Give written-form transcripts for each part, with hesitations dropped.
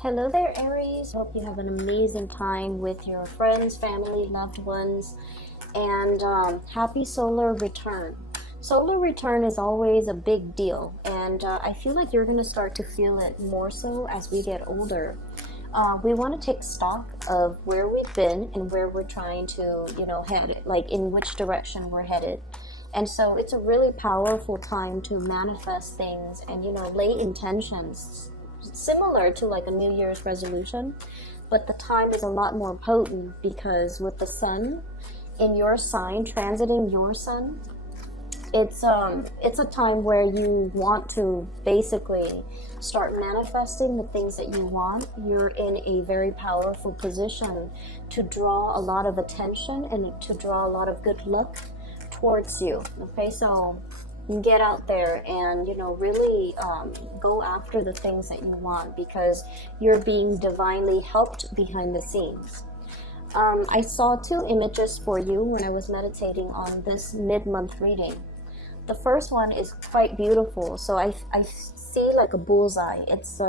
Hello there, Aries. Hope you have an amazing time with your friends, family, loved ones, and happy solar return. Solar return is always a big deal, and I feel like you're going to start to feel it more so as we get older. We want to take stock of where we've been and where we're trying to, head, like in which direction we're headed. And so it's a really powerful time to manifest things and, lay intentions similar to like a New Year's resolution, but the time is a lot more potent because with the sun in your sign transiting your sun, it's a time where you want to basically start manifesting the things that you want. You're in a very powerful position to draw a lot of attention and to draw a lot of good luck towards you. Okay, so get out there and really go after the things that you want because you're being divinely helped behind the scenes. I saw two images for you when I was meditating on this mid-month reading. The first one is quite beautiful. So I see like a bullseye. It's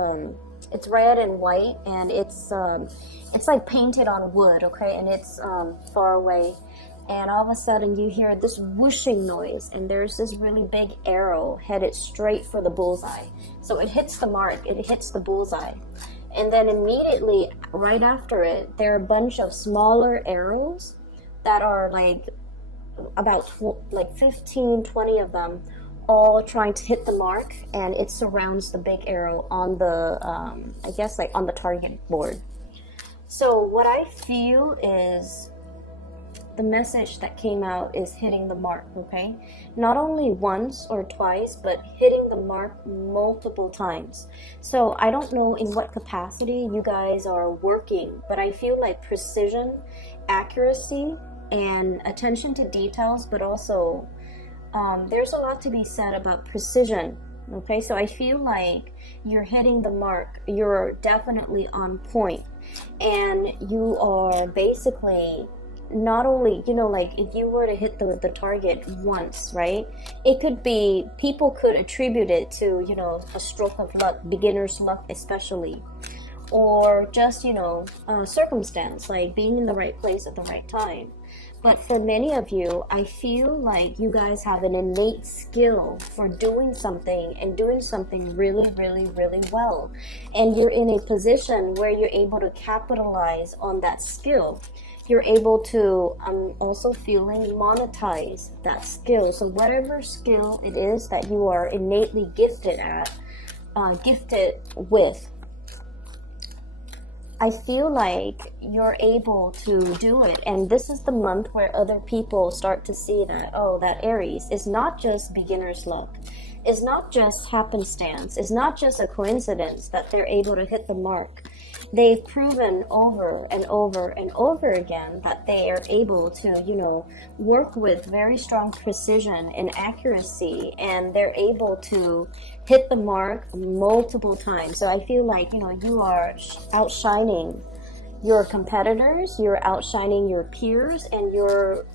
red and white, and it's like painted on wood, okay, and it's far away. And all of a sudden you hear this whooshing noise, and there's this really big arrow headed straight for the bullseye. So it hits the mark, it hits the bullseye. And then immediately right after it, there are a bunch of smaller arrows that are like about 15, 20 of them, all trying to hit the mark, and it surrounds the big arrow on the, I guess like on the target board. So what I feel is the message that came out is hitting the mark, okay? Not only once or twice, but hitting the mark multiple times. So I don't know in what capacity you guys are working, but I feel like precision, accuracy, and attention to details, but also there's a lot to be said about precision. Okay, so I feel like you're hitting the mark, you're definitely on point, and you are basically not only, like if you were to hit the target once, right, it could be, people could attribute it to, a stroke of luck, beginner's luck especially, or just, circumstance, like being in the right place at the right time. But for many of you, I feel like you guys have an innate skill for doing something and doing something really, really, really well. And you're in a position where you're able to capitalize on that skill. You're able to, I'm also feeling, monetize that skill. So whatever skill it is that you are innately gifted with, I feel like you're able to do it. And this is the month where other people start to see that, oh, that Aries is not just beginner's luck. It's not just happenstance. It's not just a coincidence that they're able to hit the mark. They've proven over and over and over again that they are able to, work with very strong precision and accuracy, and they're able to hit the mark multiple times. So I feel like, you are outshining your competitors, you're outshining your peers, and you're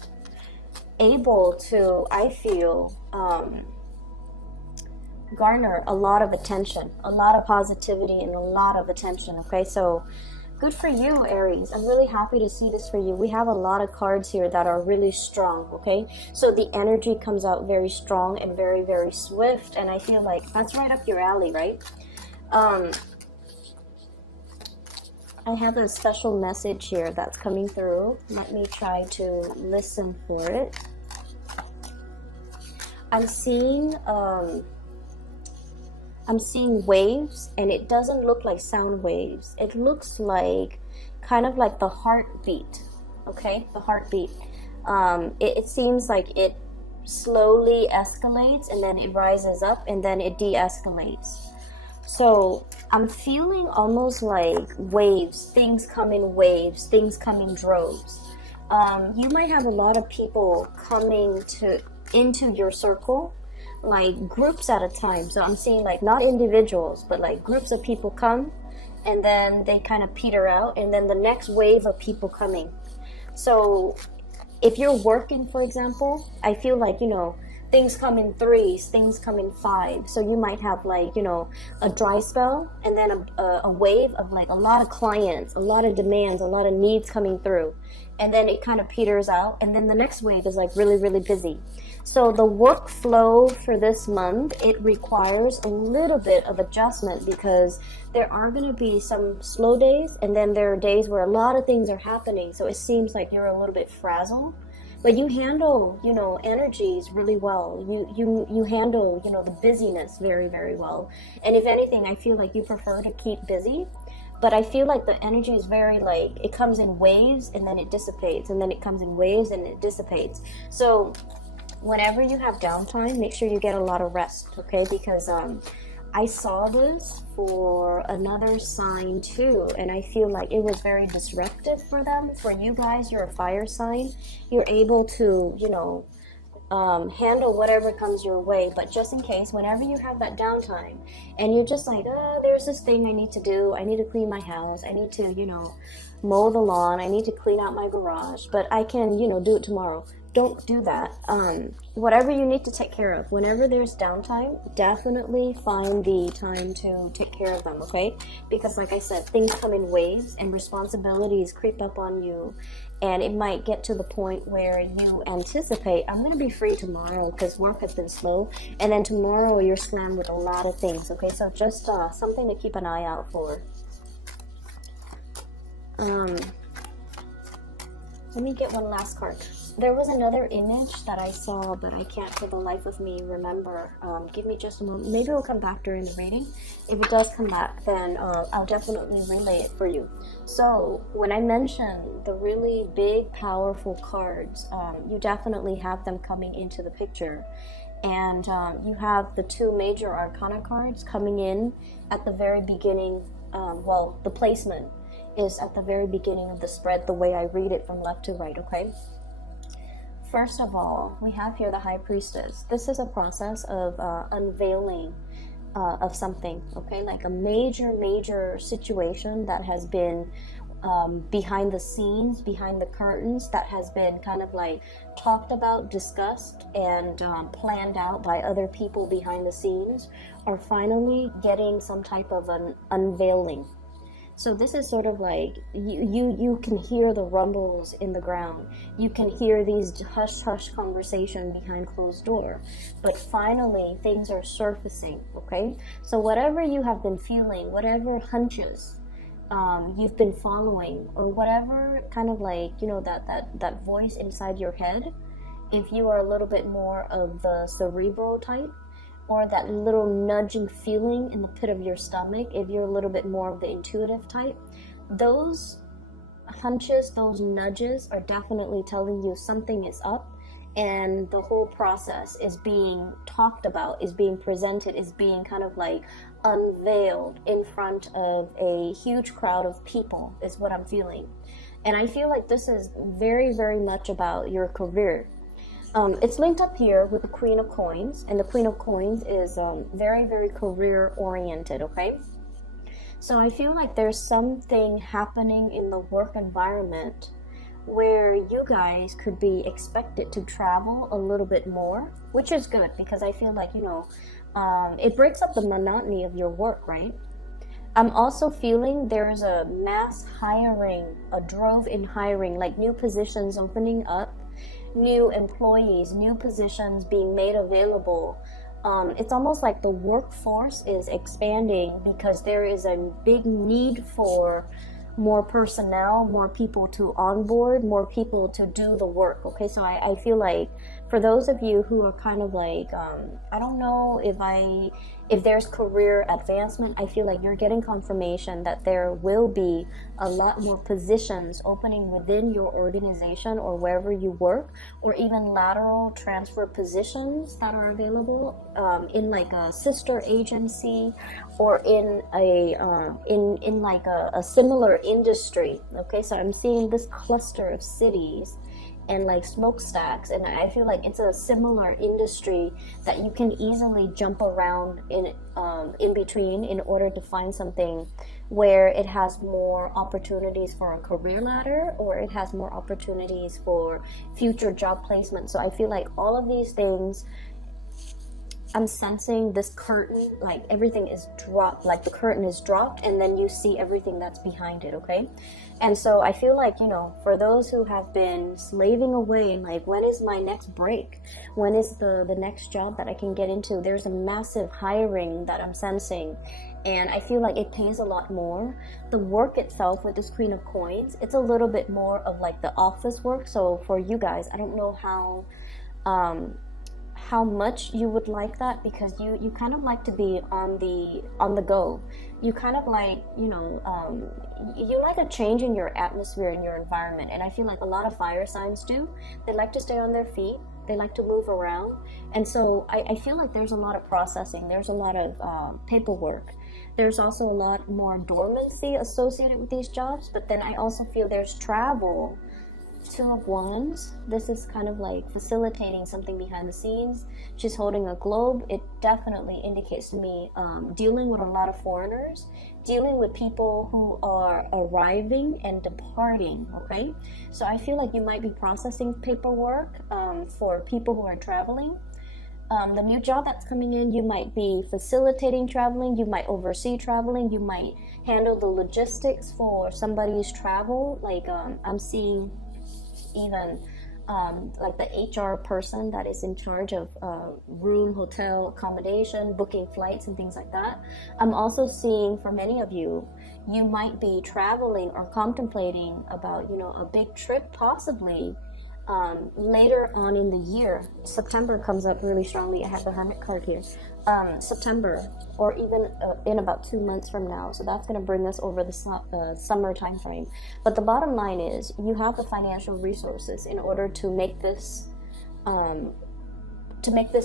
able to, I feel, garner a lot of attention, a lot of positivity, and a lot of attention. Okay, so good for you, Aries. I'm really happy to see this for you. We have a lot of cards here that are really strong. Okay, so the energy comes out very strong and very, very swift, and I feel like that's right up your alley, right? I have a special message here that's coming through. Let me try to listen for it. I'm seeing waves, and it doesn't look like sound waves. It looks like kind of like the heartbeat, okay? The heartbeat. It seems like it slowly escalates, and then it rises up, and then it de-escalates. So I'm feeling almost like waves. Things come in waves. Things come in droves. You might have a lot of people coming into your circle, like groups at a time. So I'm seeing like not individuals, but like groups of people come, and then they kind of peter out, and then the next wave of people coming. So if you're working, for example, I feel like, things come in threes, things come in five. So you might have like, you know, a dry spell and then a wave of like a lot of clients, a lot of demands, a lot of needs coming through. And then it kind of peters out. And then the next wave is like really, really busy. So the workflow for this month, it requires a little bit of adjustment because there are going to be some slow days. And then there are days where a lot of things are happening. So it seems like you're a little bit frazzled. But you handle, you know, energies really well. You handle, you know, the busyness very, very well. And if anything, I feel like you prefer to keep busy. But I feel like the energy is very like, it comes in waves and then it dissipates. And then it comes in waves and it dissipates. So whenever you have downtime, make sure you get a lot of rest, okay? Because I saw this for another sign too, and I feel like it was very disruptive for them. For you guys, you're a fire sign. You're able to, you know, handle whatever comes your way. But just in case, whenever you have that downtime and you're just like, oh, there's this thing I need to do. I need to clean my house. I need to, you know, mow the lawn. I need to clean out my garage. But I can, you know, do it tomorrow. Don't do that. Whatever you need to take care of, whenever there's downtime, definitely find the time to take care of them, okay? Because like I said, things come in waves and responsibilities creep up on you, and it might get to the point where you anticipate, I'm going to be free tomorrow because work has been slow, and then tomorrow you're slammed with a lot of things, okay? So just something to keep an eye out for. Let me get one last card. There was another image that I saw, but I can't for the life of me remember. Give me just a moment. Maybe it'll come back during the reading. If it does come back, then I'll definitely relay it for you. So when I mentioned the really big, powerful cards, you definitely have them coming into the picture. And you have the two major arcana cards coming in at the very beginning. Well, the placement is at the very beginning of the spread, the way I read it from left to right, okay? First of all, we have here the High Priestess. This is a process of unveiling of something, okay? Like a major situation that has been behind the scenes, behind the curtains, that has been kind of like talked about, discussed, and planned out by other people behind the scenes, are finally getting some type of an unveiling. So this is sort of like, you can hear the rumbles in the ground. You can hear these hush-hush conversation behind closed door. But finally, things are surfacing, okay? So whatever you have been feeling, whatever hunches you've been following, or whatever kind of like, you know, that voice inside your head, if you are a little bit more of the cerebral type, or that little nudging feeling in the pit of your stomach, if you're a little bit more of the intuitive type, those hunches, those nudges are definitely telling you something is up, and the whole process is being talked about, is being presented, is being kind of like unveiled in front of a huge crowd of people, is what I'm feeling. And I feel like this is very, very much about your career. It's linked up here with the Queen of Coins, and the Queen of Coins is very, very career-oriented, okay? So I feel like there's something happening in the work environment where you guys could be expected to travel a little bit more, which is good, because I feel like, you know, it breaks up the monotony of your work, right? I'm also feeling there's a mass hiring, a drove in hiring, like new positions opening up, new employees, new positions being made available. It's almost like the workforce is expanding because there is a big need for more personnel, more people to onboard, more people to do the work, okay? So I feel like for those of you who are kind of like, I don't know if there's career advancement, I feel like you're getting confirmation that there will be a lot more positions opening within your organization or wherever you work, or even lateral transfer positions that are available in like a sister agency, or in a in like a similar industry, okay? So I'm seeing this cluster of cities and like smokestacks, and I feel like it's a similar industry that you can easily jump around in between in order to find something where it has more opportunities for a career ladder, or it has more opportunities for future job placement. So I feel like all of these things I'm sensing this curtain, like everything is dropped, like the curtain is dropped, and then you see everything that's behind it, okay? And so I feel like, you know, for those who have been slaving away and like, when is my next break? When is the next job that I can get into? There's a massive hiring that I'm sensing, and I feel like it pays a lot more. The work itself with this Queen of Coins, it's a little bit more of like the office work. So for you guys, I don't know how much you would like that, because you kind of like to be on the go. You kind of like, you know, you like a change in your atmosphere, in your environment, and I feel like a lot of fire signs do. They like to stay on their feet, they like to move around, and so I feel like there's a lot of processing, there's a lot of paperwork, there's also a lot more dormancy associated with these jobs. But then I also feel there's travel. Two of Wands, this is kind of like facilitating something behind the scenes. She's holding a globe. It definitely indicates to me dealing with a lot of foreigners, dealing with people who are arriving and departing, okay? So I feel like you might be processing paperwork for people who are traveling. The new job that's coming in, you might be facilitating traveling, you might oversee traveling, you might handle the logistics for somebody's travel. Like I'm seeing even like the HR person that is in charge of room, hotel, accommodation, booking flights and things like that. I'm also seeing for many of you, you might be traveling or contemplating about, you know, a big trip possibly later on in the year. September comes up really strongly. I have the Hermit card here. September, or even in about 2 months from now. So that's going to bring us over the summer time frame. But the bottom line is, you have the financial resources in order to make this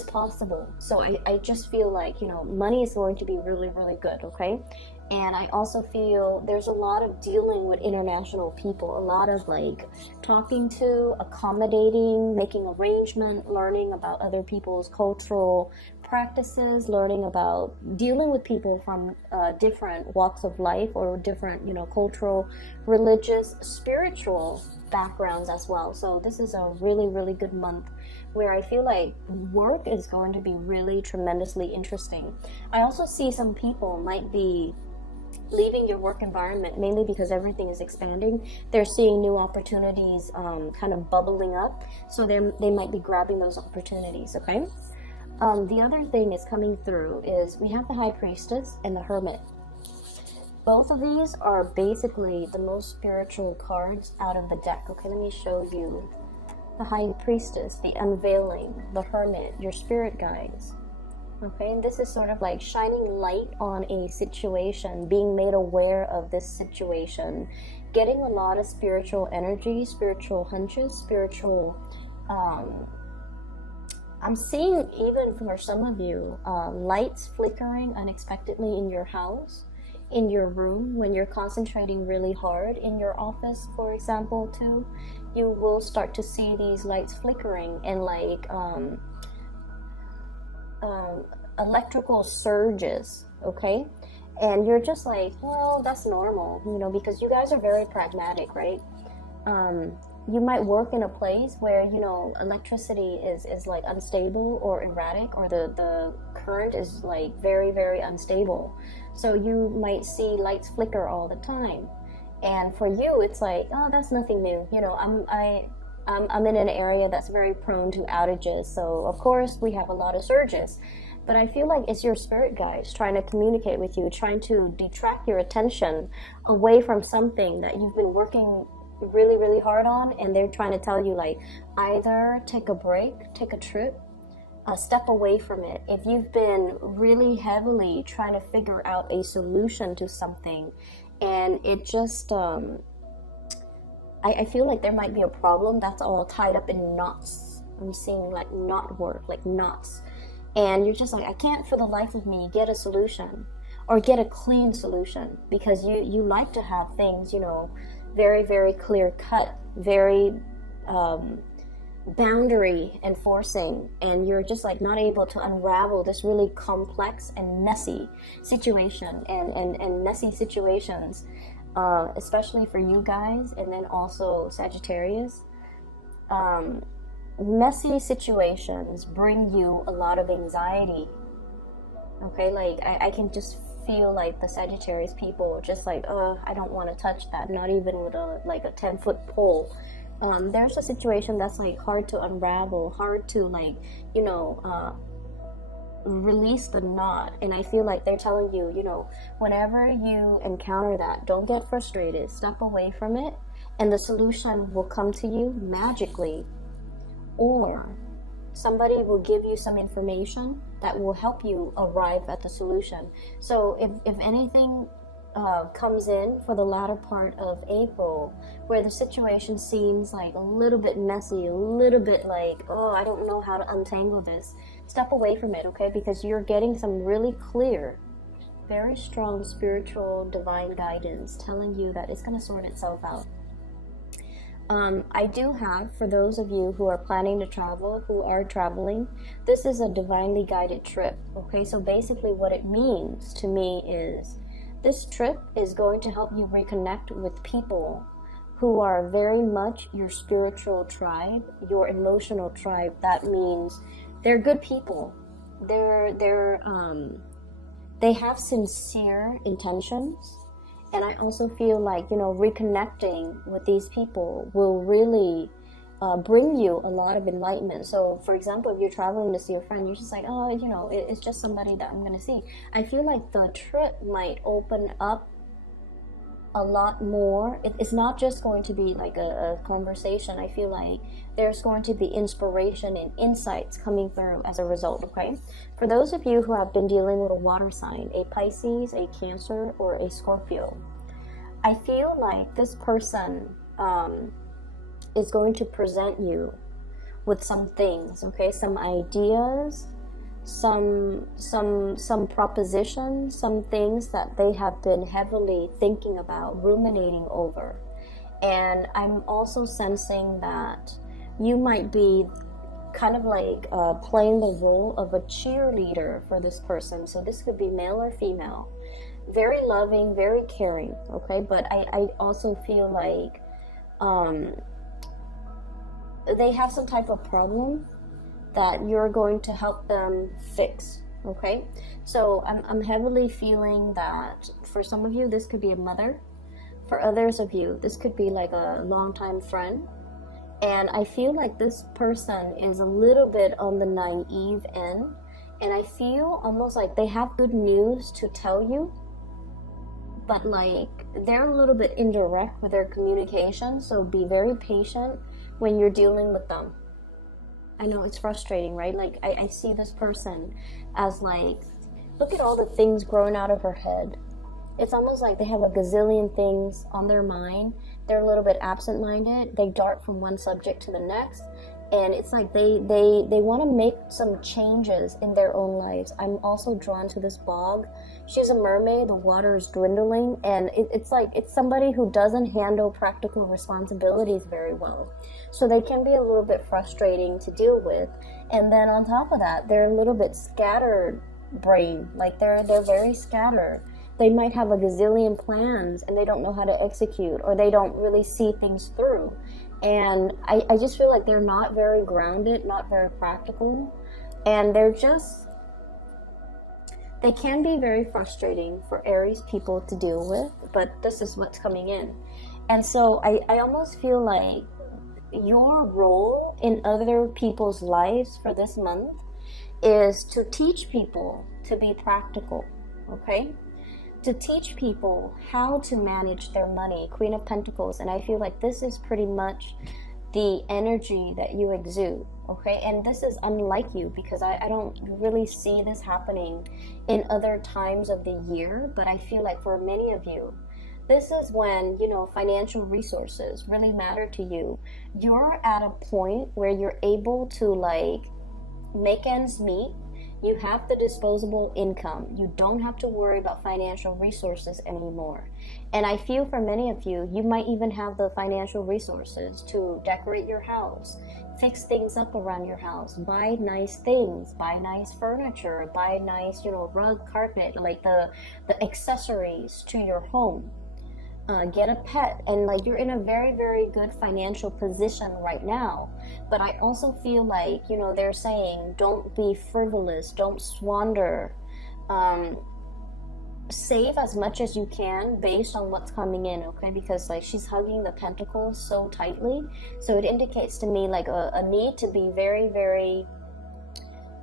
possible. So I just feel like, you know, money is going to be really, really good, okay? And I also feel there's a lot of dealing with international people, a lot of like talking to, accommodating, making arrangement, learning about other people's cultural practices, learning about dealing with people from different walks of life, or different, you know, cultural, religious, spiritual backgrounds as well. So this is a really, really good month where I feel like work is going to be really tremendously interesting. I also see some people might be leaving your work environment mainly because everything is expanding. They're seeing new opportunities kind of bubbling up, so they might be grabbing those opportunities, okay? The other thing is coming through is we have the High Priestess and the Hermit. Both of these are basically the most spiritual cards out of the deck. Okay, let me show you. The High Priestess, the unveiling, the Hermit, your spirit guides. Okay, and this is sort of like shining light on a situation, being made aware of this situation, getting a lot of spiritual energy, spiritual hunches, spiritual, I'm seeing even for some of you, lights flickering unexpectedly in your house, in your room, when you're concentrating really hard in your office, for example, too. You will start to see these lights flickering and like electrical surges, okay? And you're just like, well, that's normal, you know, because you guys are very pragmatic, right? You might work in a place where, you know, electricity is like unstable or erratic, or the current is like very, very unstable. So you might see lights flicker all the time. And for you, it's like, oh, that's nothing new. You know, I'm in an area that's very prone to outages. So of course we have a lot of surges. But I feel like it's your spirit guides trying to communicate with you, trying to detract your attention away from something that you've been working really, really hard on, and they're trying to tell you, like, either take a break, take a trip, step away from it. If you've been really heavily trying to figure out a solution to something, and it just, I feel like there might be a problem that's all tied up in knots. I'm seeing like knot work, like knots. And you're just like, I can't for the life of me get a solution, or get a clean solution, because you like to have things, you know, very, very clear cut, very boundary enforcing, and you're just like not able to unravel this really complex and messy situation, and messy situations, especially for you guys, and then also Sagittarius. Messy situations bring you a lot of anxiety, Okay, like I can just feel like the Sagittarius people are just like, oh, I don't want to touch that, not even with a 10-foot pole. There's a situation that's like hard to unravel, hard to like, release the knot. And I feel like they're telling you, whenever you encounter that, don't get frustrated, step away from it, and the solution will come to you magically, or somebody will give you some information that will help you arrive at the solution. So if anything comes in for the latter part of April, where the situation seems like a little bit messy, a little bit like, oh, I don't know how to untangle this, step away from it, okay? Because you're getting some really clear, very strong spiritual divine guidance telling you that it's going to sort itself out. I do have, for those of you who are planning to travel, who are traveling, this is a divinely guided trip, okay? So basically what it means to me is this trip is going to help you reconnect with people who are very much your spiritual tribe, your emotional tribe. That means they're good people. They have sincere intentions. And I also feel like, reconnecting with these people will really bring you a lot of enlightenment. So, for example, if you're traveling to see a friend, you're just like, oh, it's just somebody that I'm going to see. I feel like the trip might open up a lot more. It's not just going to be like a conversation. I feel like there's going to be inspiration and insights coming through as a result, okay? For those of you who have been dealing with a water sign, a Pisces, a Cancer, or a Scorpio, I feel like this person is going to present you with some things, okay? Some ideas, some propositions, some things that they have been heavily thinking about, ruminating over. And I'm also sensing that you might be kind of like playing the role of a cheerleader for this person. So this could be male or female. Very loving, very caring, okay? But I also feel like they have some type of problem that you're going to help them fix, okay? So I'm heavily feeling that for some of you, this could be a mother. For others of you, this could be like a longtime friend. And I feel like this person is a little bit on the naive end. And I feel almost like they have good news to tell you, but like they're a little bit indirect with their communication. So be very patient when you're dealing with them. I know it's frustrating, right? Like I see this person as like, look at all the things growing out of her head. It's almost like they have a gazillion things on their mind. They're a little bit absent-minded. They dart from one subject to the next. And it's like they want to make some changes in their own lives. I'm also drawn to this bog. She's a mermaid. The water is dwindling. And it's like it's somebody who doesn't handle practical responsibilities very well. So they can be a little bit frustrating to deal with. And then on top of that, they're a little bit scattered brain. Like they're very scattered. They might have a gazillion plans and they don't know how to execute, or they don't really see things through. And I just feel like they're not very grounded, not very practical. And they can be very frustrating for Aries people to deal with, but this is what's coming in. And so I almost feel like your role in other people's lives for this month is to teach people to be practical, okay? To teach people how to manage their money, Queen of Pentacles. And I feel like this is pretty much the energy that you exude, okay? And this is unlike you because I don't really see this happening in other times of the year. But I feel like for many of you, this is when, financial resources really matter to you. You're at a point where you're able to like make ends meet. You have the disposable income. You don't have to worry about financial resources anymore. And I feel for many of you, you might even have the financial resources to decorate your house, fix things up around your house, buy nice things, buy nice furniture, buy nice, rug, carpet, like the accessories to your home. Get a pet, and like you're in a very, very good financial position right now. But I also feel like, they're saying don't be frivolous, don't squander save as much as you can based on what's coming in, okay? Because like she's hugging the pentacles so tightly, so it indicates to me like a need to be very, very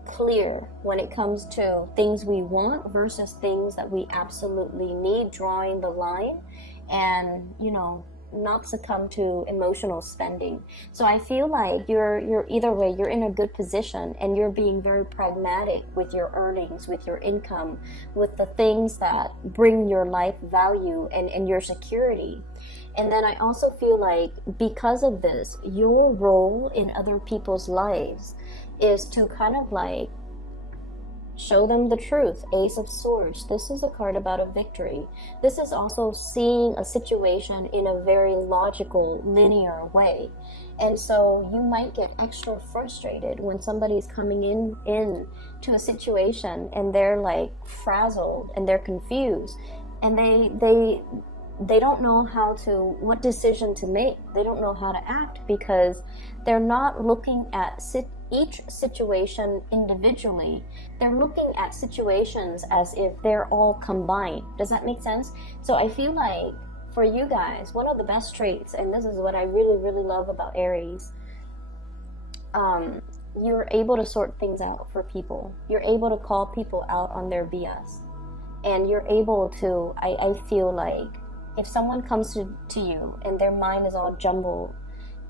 clear when it comes to things we want versus things that we absolutely need, drawing the line, and you know, not succumb to emotional spending. So I feel like you're either way, you're in a good position, and you're being very pragmatic with your earnings, with your income, with the things that bring your life value and your security. And then I also feel like because of this, your role in other people's lives is to kind of like show them the truth. Ace of Swords. This is a card about a victory. This is also seeing a situation in a very logical, linear way. And so you might get extra frustrated when somebody's coming in to a situation and they're like frazzled and they're confused, and they don't know what decision to make. They don't know how to act because they're not looking at each situation individually. They're looking at situations as if they're all combined. Does that make sense? So I feel like for you guys, one of the best traits, and this is what I really, really love about Aries, you're able to sort things out for people. You're able to call people out on their BS. And you're able to, I feel like, if someone comes to you and their mind is all jumbled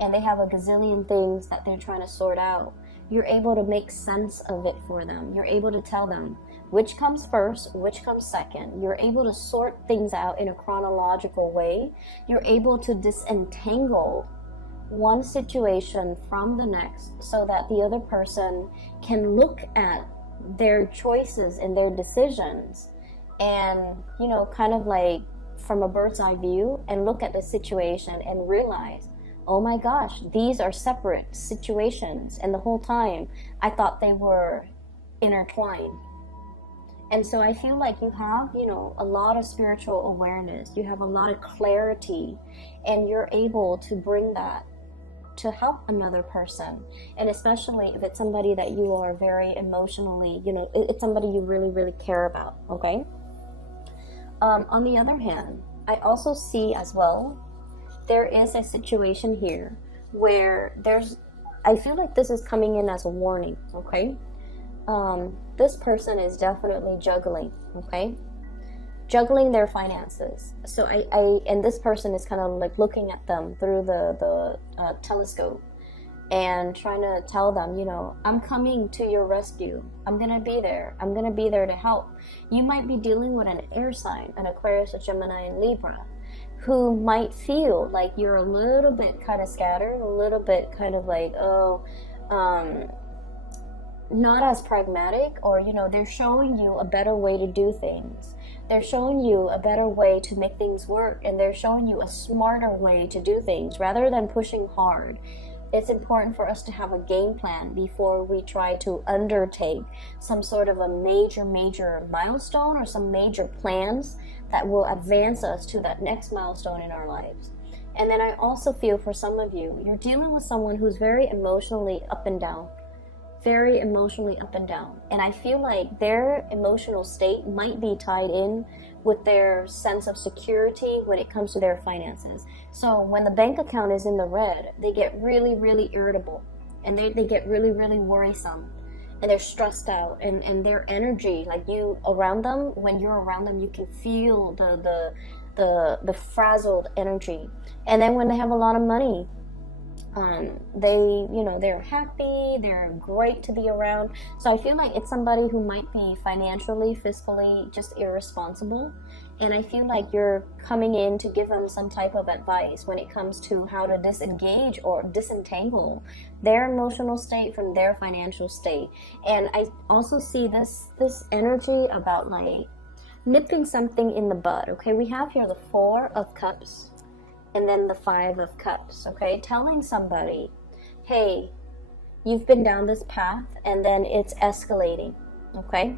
and they have a gazillion things that they're trying to sort out, you're able to make sense of it for them. You're able to tell them which comes first, which comes second. You're able to sort things out in a chronological way. You're able to disentangle one situation from the next so that the other person can look at their choices and their decisions and, you know, kind of like from a bird's eye view and look at the situation and realize, oh my gosh, these are separate situations, and the whole time I thought they were intertwined. And so I feel like you have, you know, a lot of spiritual awareness, you have a lot of clarity, and you're able to bring that to help another person. And especially if it's somebody that you are very emotionally, you know, it's somebody you really, really care about, okay? On the other hand, I also see as well, there is a situation here where I feel like this is coming in as a warning, okay? This person is definitely juggling, okay? Juggling their finances. So and this person is kind of like looking at them through the telescope and trying to tell them, you know, I'm coming to your rescue. I'm going to be there. I'm going to be there to help. You might be dealing with an air sign, an Aquarius, a Gemini, and Libra, who might feel like you're a little bit kind of scattered, a little bit kind of like, not as pragmatic, or, you know, they're showing you a better way to do things. They're showing you a better way to make things work, and they're showing you a smarter way to do things rather than pushing hard. It's important for us to have a game plan before we try to undertake some sort of a major milestone or some major plans that will advance us to that next milestone in our lives. And then I also feel for some of you, you're dealing with someone who's very emotionally up and down. Very emotionally up and down. And I feel like their emotional state might be tied in with their sense of security when it comes to their finances. So when the bank account is in the red, they get really, really irritable. And they get really, really worrisome. And they're stressed out. And their energy, like you around them, when you're around them, you can feel the frazzled energy. And then when they have a lot of money, they're happy, they're great to be around. So I feel like it's somebody who might be financially, fiscally just irresponsible. And I feel like you're coming in to give them some type of advice when it comes to how to disengage or disentangle their emotional state from their financial state. And I also see this energy about like nipping something in the bud, okay? We have here the Four of Cups and then the Five of Cups, okay? Telling somebody, hey, you've been down this path and then it's escalating, okay?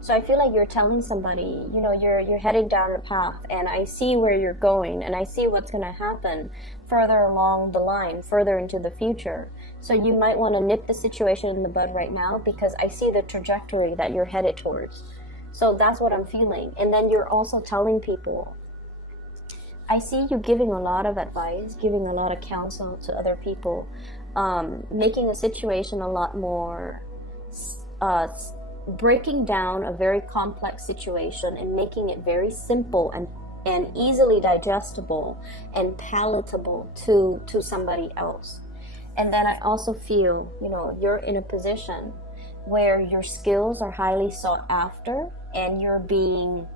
So I feel like you're telling somebody, you know, you're heading down the path and I see where you're going and I see what's going to happen further along the line, further into the future. So you might want to nip the situation in the bud right now because I see the trajectory that you're headed towards. So that's what I'm feeling. And then you're also telling people, I see you giving a lot of advice, giving a lot of counsel to other people, making a situation a lot more, breaking down a very complex situation and making it very simple and easily digestible and palatable to somebody else. And then I also feel, you know, you're in a position where your skills are highly sought after, and you're being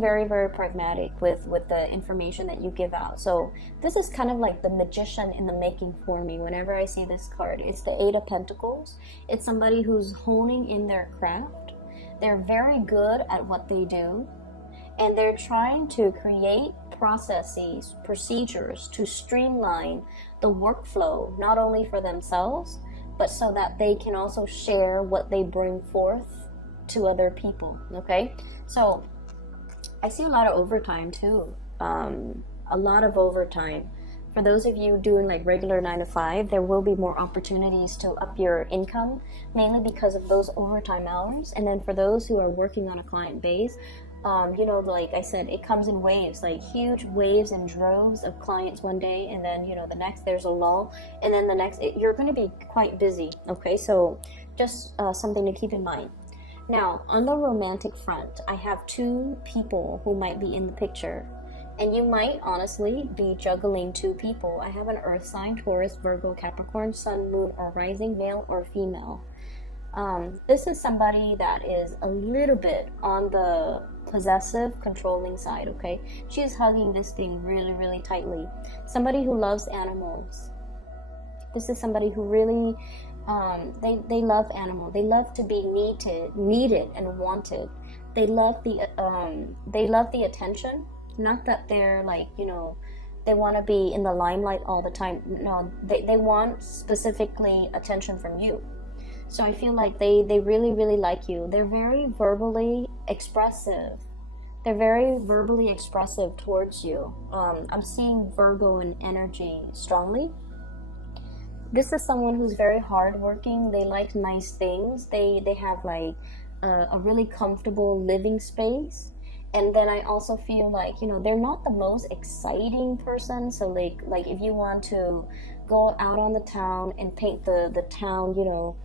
very, very pragmatic with the information that you give out. So this is kind of like the magician in the making for me whenever I see this card. It's the Eight of Pentacles. It's somebody who's honing in their craft. They're very good at what they do, and they're trying to create processes, procedures to streamline the workflow, not only for themselves, but so that they can also share what they bring forth to other people. Okay, so I see a lot of overtime too. A lot of overtime. For those of you doing like regular 9 to 5, there will be more opportunities to up your income, mainly because of those overtime hours. And then for those who are working on a client base, you know, like I said, it comes in waves, like huge waves and droves of clients one day, and then, you know, the next there's a lull, and then the next you're going to be quite busy. Okay, so just something to keep in mind. Now, on the romantic front, I have 2 people who might be in the picture, and you might honestly be juggling 2 people. I have an earth sign, Taurus, Virgo, Capricorn, sun, moon, or rising, male or female. This is somebody that is a little bit on the possessive, controlling side, okay? She's hugging this thing really, really tightly. Somebody who loves animals. This is somebody who really, they love animals. They love to be needed and wanted. They love the attention. Not that they're like, you know, they want to be in the limelight all the time. No, they want specifically attention from you. So I feel like they really, really like you. They're very verbally expressive. They're very verbally expressive towards you. I'm seeing Virgo in energy strongly. This is someone who's very hardworking. They like nice things. They have like a really comfortable living space. And then I also feel like, you know, they're not the most exciting person. So like if you want to go out on the town and paint the town, you know,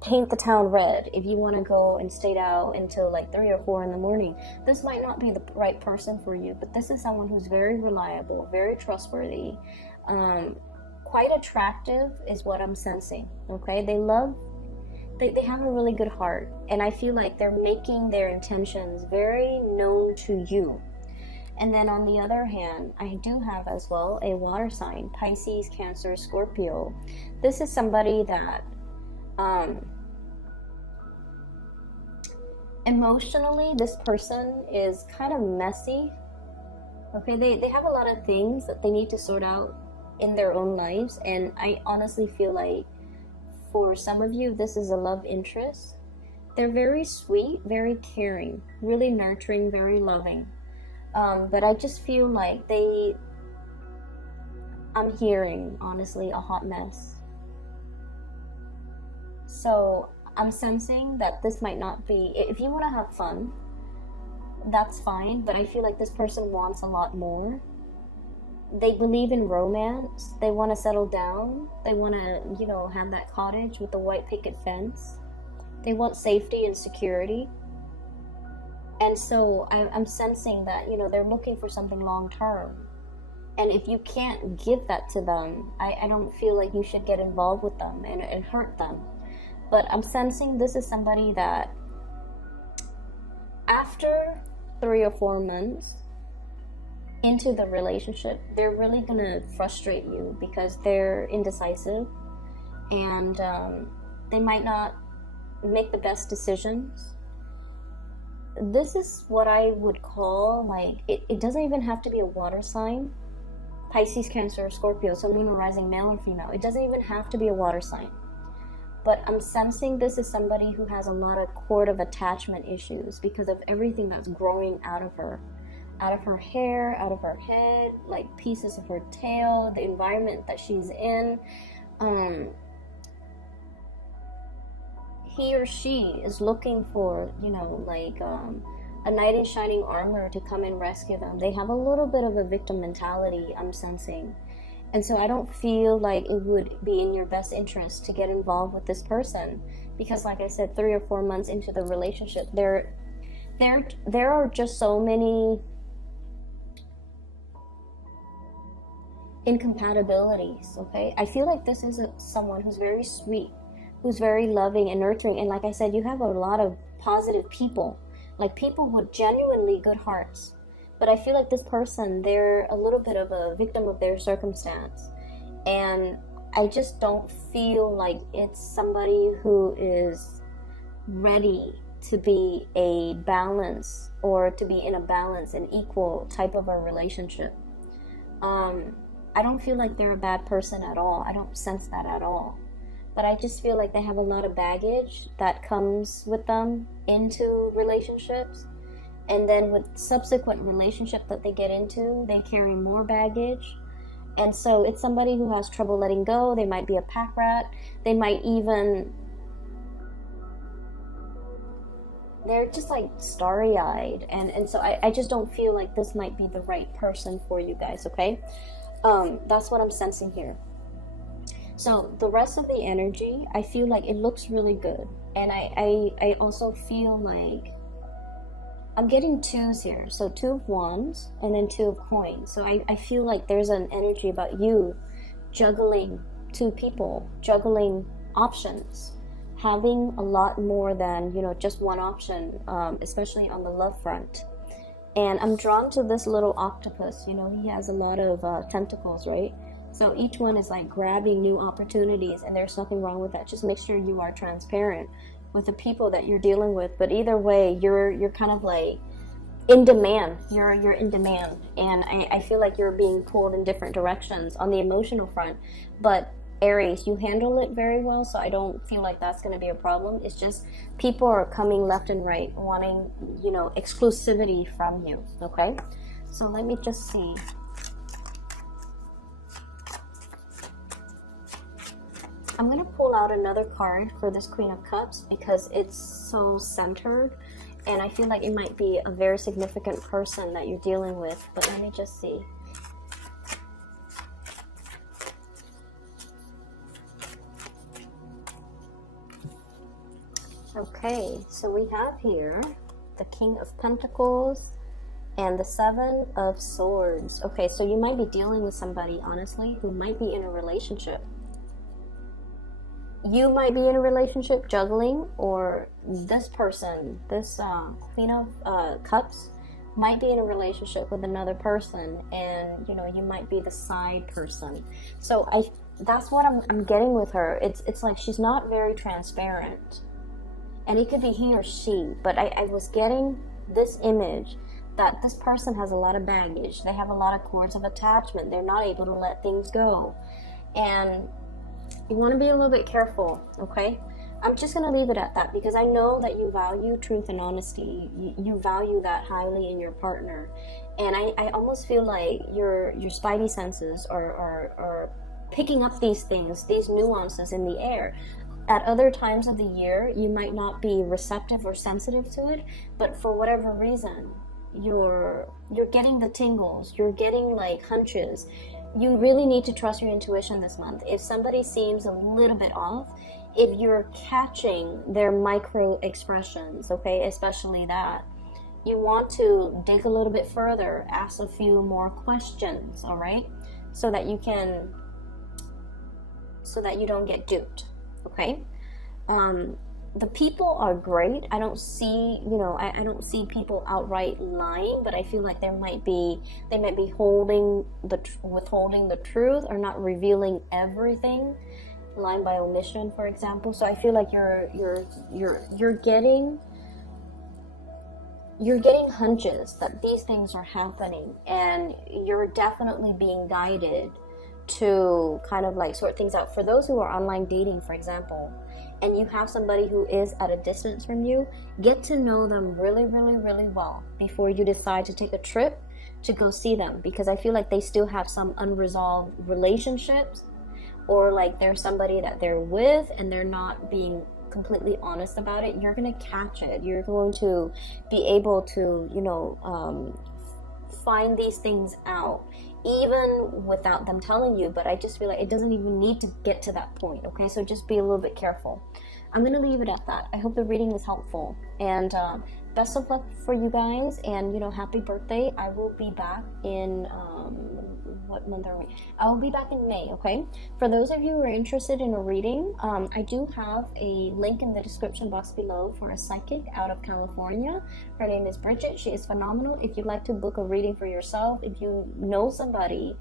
paint the town red, if you want to go and stay out until like 3 or 4 in the morning, this might not be the right person for you. But this is someone who's very reliable, very trustworthy, quite attractive is what I'm sensing. Okay, they have a really good heart, and I feel like they're making their intentions very known to you. And then on the other hand, I do have as well a water sign, Pisces, Cancer, Scorpio. This is somebody that emotionally, this person is kind of messy. Okay, they have a lot of things that they need to sort out in their own lives, and I honestly feel like for some of you, this is a love interest. They're very sweet, very caring, really nurturing, very loving. But I just feel like I'm hearing, honestly, a hot mess. So I'm sensing that this might not be, if you want to have fun, that's fine, but I feel like this person wants a lot more. They believe in romance. They want to settle down. They want to, you know, have that cottage with the white picket fence. They want safety and security. And so I'm sensing that, you know, they're looking for something long term. And if you can't give that to them, I don't feel like you should get involved with them and hurt them. But I'm sensing this is somebody that after 3 or 4 months into the relationship, they're really gonna frustrate you because they're indecisive, and they might not make the best decisions. This is what I would call like, it doesn't even have to be a water sign. Pisces, Cancer, Scorpio, so moon or rising, male or female. It doesn't even have to be a water sign. But I'm sensing this is somebody who has a lot of cord of attachment issues because of everything that's growing out of her hair, out of her head, like pieces of her tail, the environment that she's in. he or she is looking for, you know, like a knight in shining armor to come and rescue them. They have a little bit of a victim mentality, I'm sensing. And so I don't feel like it would be in your best interest to get involved with this person, because like I said, 3 or 4 months into the relationship, there are just so many incompatibilities. Okay, I feel like this is someone who's very sweet, who's very loving and nurturing, and like I said, you have a lot of positive people, like people with genuinely good hearts. But I feel like this person, they're a little bit of a victim of their circumstance, and I just don't feel like it's somebody who is ready to be a balance, or to be in a balance and equal type of a relationship. I don't feel like they're a bad person at all. I don't sense that at all. But I just feel like they have a lot of baggage that comes with them into relationships. And then with subsequent relationship that they get into, they carry more baggage. And so it's somebody who has trouble letting go. They might be a pack rat. They might even, they're just like starry-eyed. And so I just don't feel like this might be the right person for you guys, okay? That's what I'm sensing here. So the rest of the energy, I feel like it looks really good. And I also feel like I'm getting 2s here. So 2 of wands and then 2 of coins. So I feel like there's an energy about you juggling 2 people, juggling options, having a lot more than, you know, just one option, especially on the love front. And I'm drawn to this little octopus. You know, he has a lot of tentacles, right? So each one is like grabbing new opportunities, and there's nothing wrong with that. Just make sure you are transparent with the people that you're dealing with. But either way, you're kind of like in demand. You're in demand, and I feel like you're being pulled in different directions on the emotional front. But Aries, you handle it very well, so I don't feel like that's going to be a problem. It's just people are coming left and right, wanting, you know, exclusivity from you. Okay, so let me just see. I'm going to pull out another card for this Queen of Cups because it's so centered, and I feel like it might be a very significant person that you're dealing with. But let me just see. Okay, so we have here the King of Pentacles and the 7 of Swords. Okay, so you might be dealing with somebody, honestly, who might be in a relationship. You might be in a relationship juggling, or this person, this Queen of Cups, might be in a relationship with another person, and, you know, you might be the side person. So that's what I'm getting with her. It's like she's not very transparent. And it could be he or she, but I was getting this image that this person has a lot of baggage. They have a lot of cords of attachment. They're not able to let things go. And you want to be a little bit careful, okay? I'm just going to leave it at that, because I know that you value truth and honesty. You value that highly in your partner. And I almost feel like your spidey senses are picking up these things, these nuances in the air. At other times of the year, you might not be receptive or sensitive to it, but for whatever reason, you're getting the tingles, you're getting like hunches. You really need to trust your intuition this month. If somebody seems a little bit off, if you're catching their micro expressions, okay, especially that, you want to dig a little bit further, ask a few more questions, all right, so that you don't get duped. Okay, the people are great. I don't see, you know, I don't see people outright lying, but I feel like they might be withholding the truth, or not revealing everything, lying by omission, for example. So I feel like you're getting hunches that these things are happening, and you're definitely being guided to kind of like sort things out. For those who are online dating, for example, and you have somebody who is at a distance from you, get to know them really, really, really well before you decide to take a trip to go see them, because I feel like they still have some unresolved relationships, or like there's somebody that they're with and they're not being completely honest about it, you're going to catch it. You're going to be able to, find these things out even without them telling you. But I just feel like it doesn't even need to get to that point. Okay, so just be a little bit careful. I'm gonna leave it at that. I hope the reading was helpful, and best of luck for you guys, and happy birthday. I will be back in what month are we? I will be back in May. Okay, for those of you who are interested in a reading, I do have a link in the description box below for a psychic out of California. Her name is Bridget. She is phenomenal. If you'd like to book a reading for yourself, if you know somebody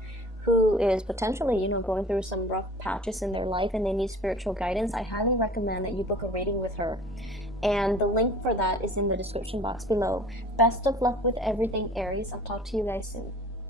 who is potentially, going through some rough patches in their life and they need spiritual guidance, I highly recommend that you book a reading with her. And the link for that is in the description box below. Best of luck with everything, Aries. I'll talk to you guys soon.